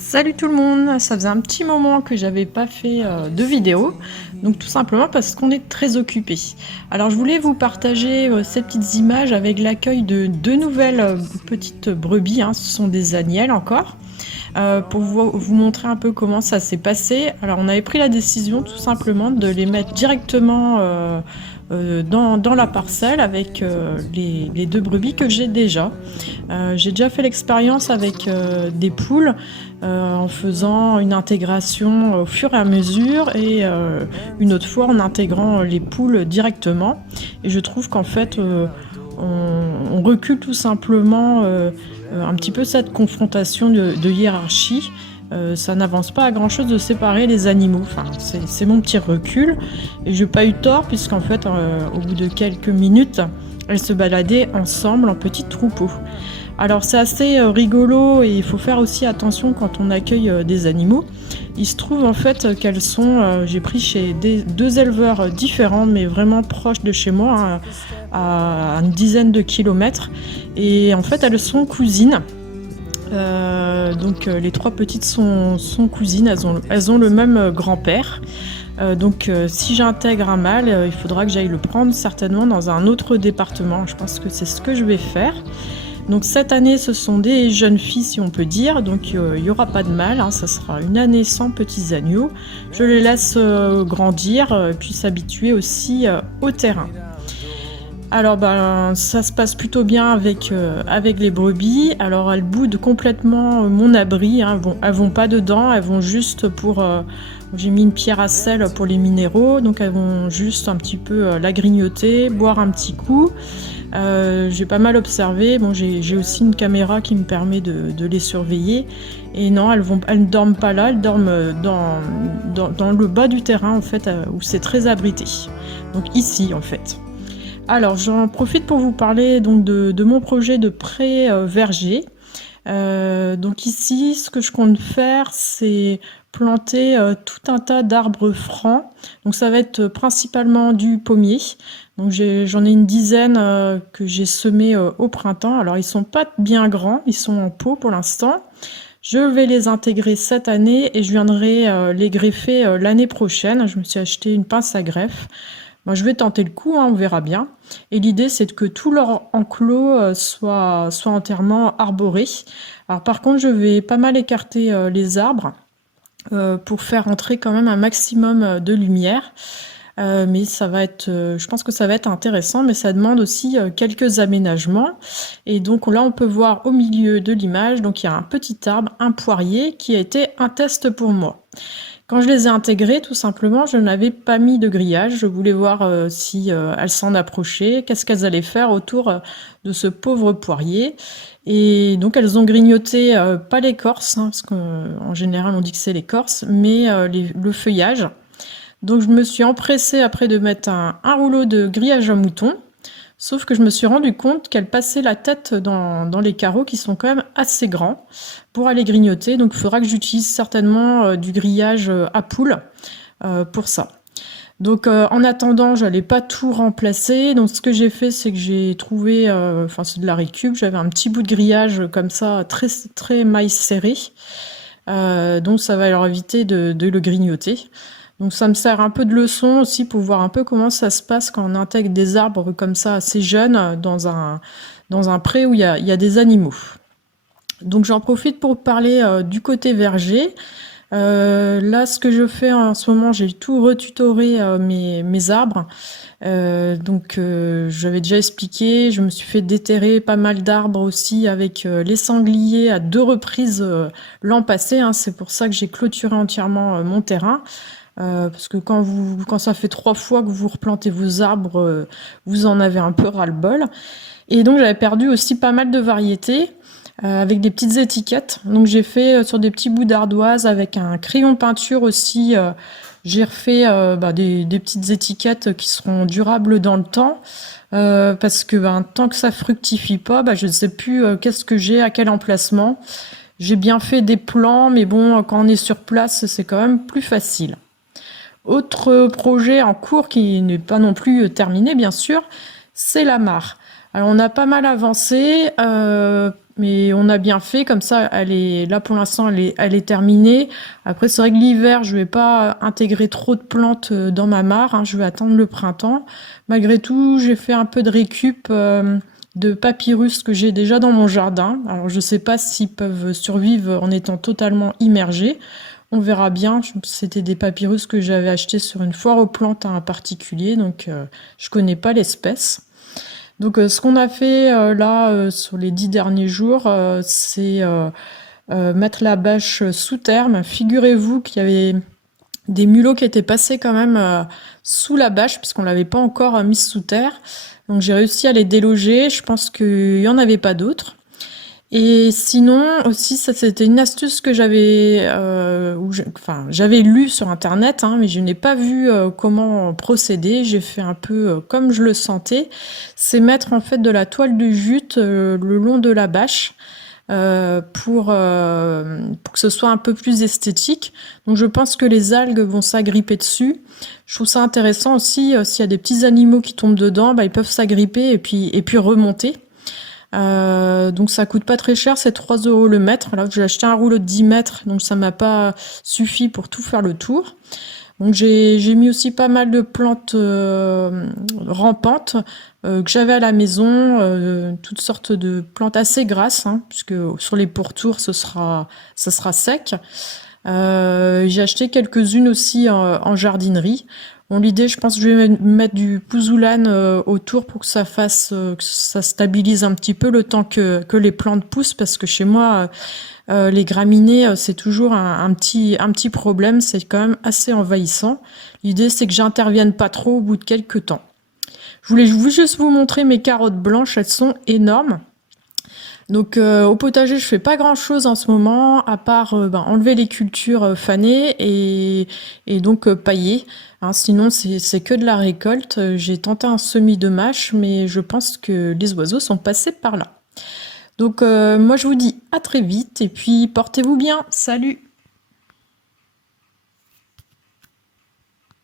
Salut tout le monde, ça faisait un petit moment que j'avais pas fait de vidéo, donc tout simplement parce qu'on est très occupé. Alors je voulais vous partager ces petites images avec l'accueil de deux nouvelles petites brebis, hein, ce sont des agnelles encore, pour vous montrer un peu comment ça s'est passé. Alors on avait pris la décision tout simplement de les mettre directement dans la parcelle avec les deux brebis que j'ai déjà. J'ai déjà fait l'expérience avec des poules en faisant une intégration au fur et à mesure et une autre fois en intégrant les poules directement. Et je trouve qu'en fait, on recule tout simplement un petit peu cette confrontation de hiérarchie. Ça n'avance pas à grand chose de séparer les animaux. Enfin, c'est mon petit recul. Et j'ai pas eu tort, puisqu'en fait, au bout de quelques minutes, elles se baladaient ensemble en petits troupeaux. Alors c'est assez rigolo et il faut faire aussi attention quand on accueille des animaux. Il se trouve en fait qu'elles sont, j'ai pris chez deux éleveurs différents mais vraiment proches de chez moi, hein, à une dizaine de kilomètres. Et en fait elles sont cousines. Donc les trois petites sont cousines, elles ont le même grand-père. Donc si j'intègre un mâle, il faudra que j'aille le prendre certainement dans un autre département. Je pense que c'est ce que je vais faire. Donc cette année, ce sont des jeunes filles, si on peut dire, donc il n'y aura pas de mâle, hein, ça sera une année sans petits agneaux. Je les laisse grandir, puis s'habituer aussi au terrain. Alors ça se passe plutôt bien avec les brebis. Alors elles boudent complètement mon abri, hein. Elles vont pas dedans, elles vont juste pour... j'ai mis une pierre à sel pour les minéraux, donc elles vont juste un petit peu la grignoter, boire un petit coup. J'ai pas mal observé, bon, j'ai aussi une caméra qui me permet de les surveiller. Et non, elles ne dorment pas là, elles dorment dans le bas du terrain en fait, où c'est très abrité. Donc ici en fait. Alors j'en profite pour vous parler donc de mon projet de pré-verger. Donc ici, ce que je compte faire, c'est planter tout un tas d'arbres francs. Donc ça va être principalement du pommier. Donc j'en ai une dizaine que j'ai semé au printemps. Alors ils sont pas bien grands, ils sont en pot pour l'instant. Je vais les intégrer cette année et je viendrai les greffer l'année prochaine. Je me suis acheté une pince à greffe. Moi, je vais tenter le coup, hein, on verra bien. Et l'idée, c'est que tout leur enclos soit entièrement arboré. Alors par contre, je vais pas mal écarter les arbres pour faire entrer quand même un maximum de lumière. Mais ça va être, je pense que ça va être intéressant, mais ça demande aussi quelques aménagements. Et donc là, on peut voir au milieu de l'image, donc il y a un petit arbre, un poirier, qui a été un test pour moi. Quand je les ai intégrés, tout simplement, je n'avais pas mis de grillage. Je voulais voir si elles s'en approchaient, qu'est-ce qu'elles allaient faire autour de ce pauvre poirier. Et donc elles ont grignoté pas l'écorce, hein, parce qu'en général on dit que c'est l'écorce, mais le feuillage. Donc je me suis empressée après de mettre un rouleau de grillage à mouton. Sauf que je me suis rendu compte qu'elle passait la tête dans les carreaux qui sont quand même assez grands pour aller grignoter. Donc il faudra que j'utilise certainement du grillage à poules pour ça. Donc en attendant, j'allais pas tout remplacer. Donc ce que j'ai fait, c'est que j'ai trouvé, enfin c'est de la récup, j'avais un petit bout de grillage comme ça, très, très maille serré. Donc ça va leur éviter de le grignoter. Donc ça me sert un peu de leçon aussi pour voir un peu comment ça se passe quand on intègre des arbres comme ça assez jeunes dans un pré où il y a des animaux. Donc j'en profite pour parler du côté verger. Là, ce que je fais en ce moment, j'ai tout retutoré mes arbres. Donc j'avais déjà expliqué, je me suis fait déterrer pas mal d'arbres aussi avec les sangliers à 2 reprises l'an passé, hein. C'est pour ça que j'ai clôturé entièrement mon terrain. Parce que quand ça fait 3 fois que vous replantez vos arbres, vous en avez un peu ras-le-bol. Et donc j'avais perdu aussi pas mal de variétés avec des petites étiquettes. Donc j'ai fait sur des petits bouts d'ardoise avec un crayon peinture aussi. J'ai refait des petites étiquettes qui seront durables dans le temps. Parce que tant que ça fructifie pas, je ne sais plus qu'est-ce que j'ai, à quel emplacement. J'ai bien fait des plans, mais bon, quand on est sur place, c'est quand même plus facile. Autre projet en cours qui n'est pas non plus terminé, bien sûr, c'est la mare. Alors on a pas mal avancé. mais on a bien fait, comme ça, elle est là pour l'instant, elle est terminée. Après, c'est vrai que l'hiver, je vais pas intégrer trop de plantes dans ma mare, hein, je vais attendre le printemps. Malgré tout, j'ai fait un peu de récup de papyrus que j'ai déjà dans mon jardin. Alors, je sais pas s'ils peuvent survivre en étant totalement immergés. On verra bien. C'était des papyrus que j'avais achetés sur une foire aux plantes à un particulier, donc je connais pas l'espèce. Donc, ce qu'on a fait là sur les 10 derniers jours, c'est mettre la bâche sous terre. Figurez-vous qu'il y avait des mulots qui étaient passés quand même sous la bâche, puisqu'on l'avait pas encore mise sous terre. Donc, j'ai réussi à les déloger. Je pense qu'il y en avait pas d'autres. Et sinon aussi, ça c'était une astuce que j'avais lu sur internet, hein, mais je n'ai pas vu comment procéder. J'ai fait un peu comme je le sentais, c'est mettre en fait de la toile de jute le long de la bâche pour que ce soit un peu plus esthétique. Donc je pense que les algues vont s'agripper dessus. Je trouve ça intéressant aussi, s'il y a des petits animaux qui tombent dedans, bah, ils peuvent s'agripper et puis remonter. Donc ça coûte pas très cher, c'est 3 € le mètre. Là, j'ai acheté un rouleau de 10 mètres, donc ça m'a pas suffi pour tout faire le tour. Donc j'ai mis aussi pas mal de plantes rampantes que j'avais à la maison, toutes sortes de plantes assez grasses, hein, puisque sur les pourtours ça sera sec. J'ai acheté quelques-unes aussi en jardinerie. Bon, l'idée, je pense que je vais mettre du pouzoulane autour pour que ça fasse, que ça stabilise un petit peu le temps que les plantes poussent, parce que chez moi, les graminées, c'est toujours un petit problème, c'est quand même assez envahissant. L'idée, c'est que j'intervienne pas trop au bout de quelques temps. Je voulais juste vous montrer mes carottes blanches, elles sont énormes. Donc au potager, je fais pas grand-chose en ce moment, à part enlever les cultures fanées et donc pailler. Hein, sinon, c'est que de la récolte. J'ai tenté un semis de mâche, mais je pense que les oiseaux sont passés par là. Donc moi, je vous dis à très vite et puis portez-vous bien. Salut!